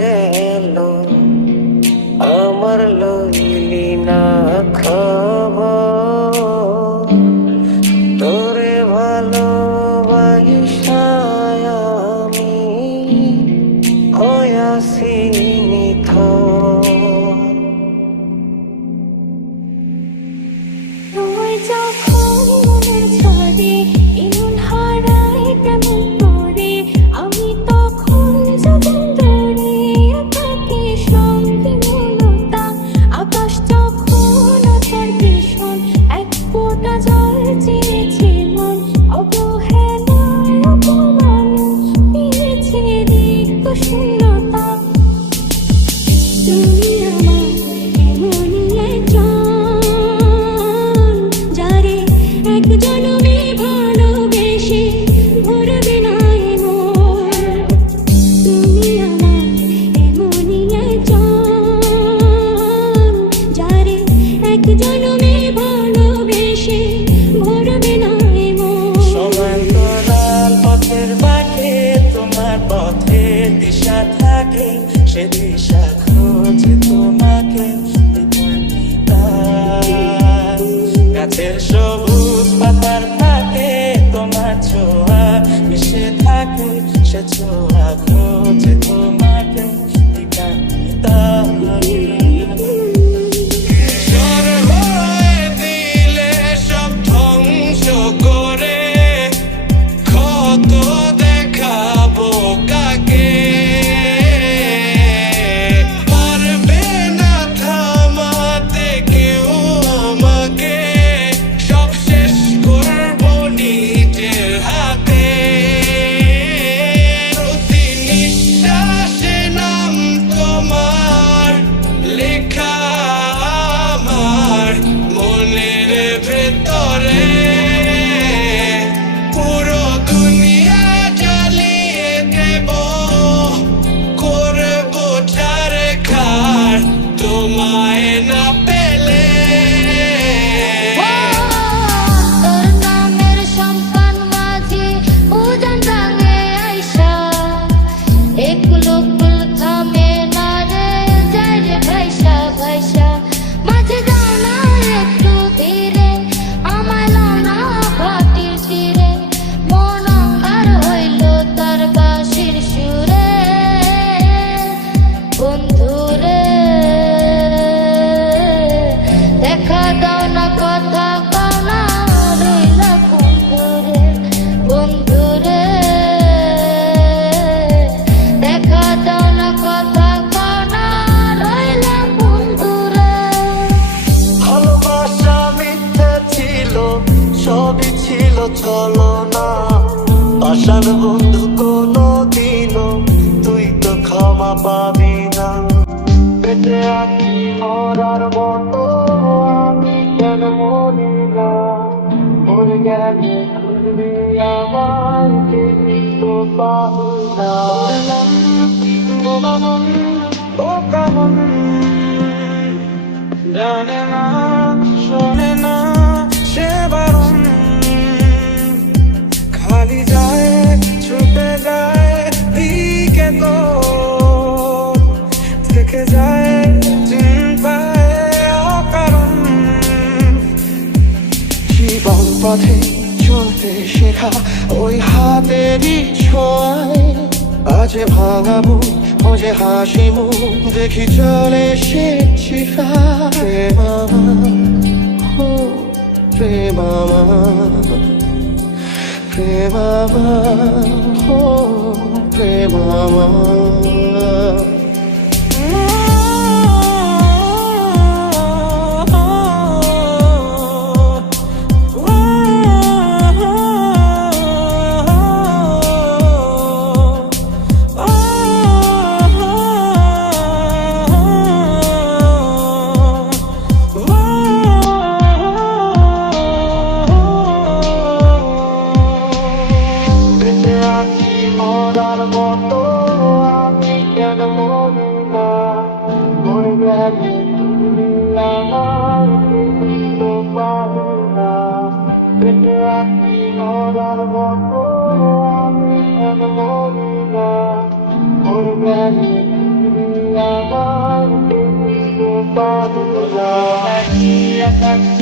গেল আমার লইলি না খবর, তোরে ভালোবাসায় আমি হইয়াছি নিথর। তুই যখন মনের ছড়ে এমন হারাই তেমন করে, আমি তখন যখন দৌড়িয়ে থাকি সঙ্গে মূলতা। আকাশ যখন আকার ভীষণ এক ফোঁটা জল চেয়েছে মন, অবহেলায় অপমানে পেয়েছে রিক্ত শূন্যতা। তুমি আমার এমনই একজন, যারে এক জনমে ভালোবেসে ভরবে না এ মন। তুমি আমার এমনই একজন, যারে এক জনমে ভালোবেসে ভরবে না এ মন। সমান্তরাল পথের বাঁকে তোমার পথের দিশা থাকে, সে দিশা খোঁজে তোমাকে গাছের সবুজ পাতার থাকে, তোমার ছোঁয়া মিশে থাকে, সে ছোঁয়া খোঁজে তোমাকে দিলে সব ধ্বংস করে, কত দেখাবো কাকে, পারবে না থামাতে কেউ আমাকে, সব শেষ করবো নিজের হাতে। প্রতি নিঃশ্বাসে নাম তোমার লেখা আমার মনের ভেতরে, পুরো দুনিয়া জ্বালিয়ে দেব, করবো ছারখার তোমায় না পেলে। তোর নামের সম্পান মাঝে উজান রাঙে আইসা, একুলো কুল থামে না রে, যায় রে ভাইসা ভাইসা। মাঝে যাও না একটু ধীরে, আমায় লাও না ভাটির তীরে, মন অঙ্গার হইল তার বাঁশির সুরে। বন্ধুরে দেখা দাও না, কথা কও না, রইলা কোন দূরে। বন্ধুরে দেখা দাও না, কথা কও না, রইলা কোন দূরে। ভালোবাসা মিথ্যে ছিল, সবই ছিল ছলনা, আশার বন্ধু কোনো দিনও তুই তো ক্ষমা পাবি না। বেঁচে আছি মরার মতো আমি কেন মরি না, মরে গেলে খুঁজবি আমার কিন্তু পাবি না। ও কেমন জানে না শোনে না সে বারণ, খালি যায় ছুটে যায় দিকে, তো থেকে যায় চিন্তায় অকারণ। জীবন পথে চলতে শেখা ওই হাতেরই ছোঁয়ায়, আজ ভাঙাবো খোঁজে হাসি মুখ দেখি চলে সে শিখা। প্রেমামা ও প্রেমামা, প্রেমামা ও প্রেমামা। মরার মতো আমি কেন মরি না, মরে গেলে তুমি আমার কিন্তু পাবো না। বেঁচে আছি মরার মতো আমি কেন মরি না, মরে গেলে Love,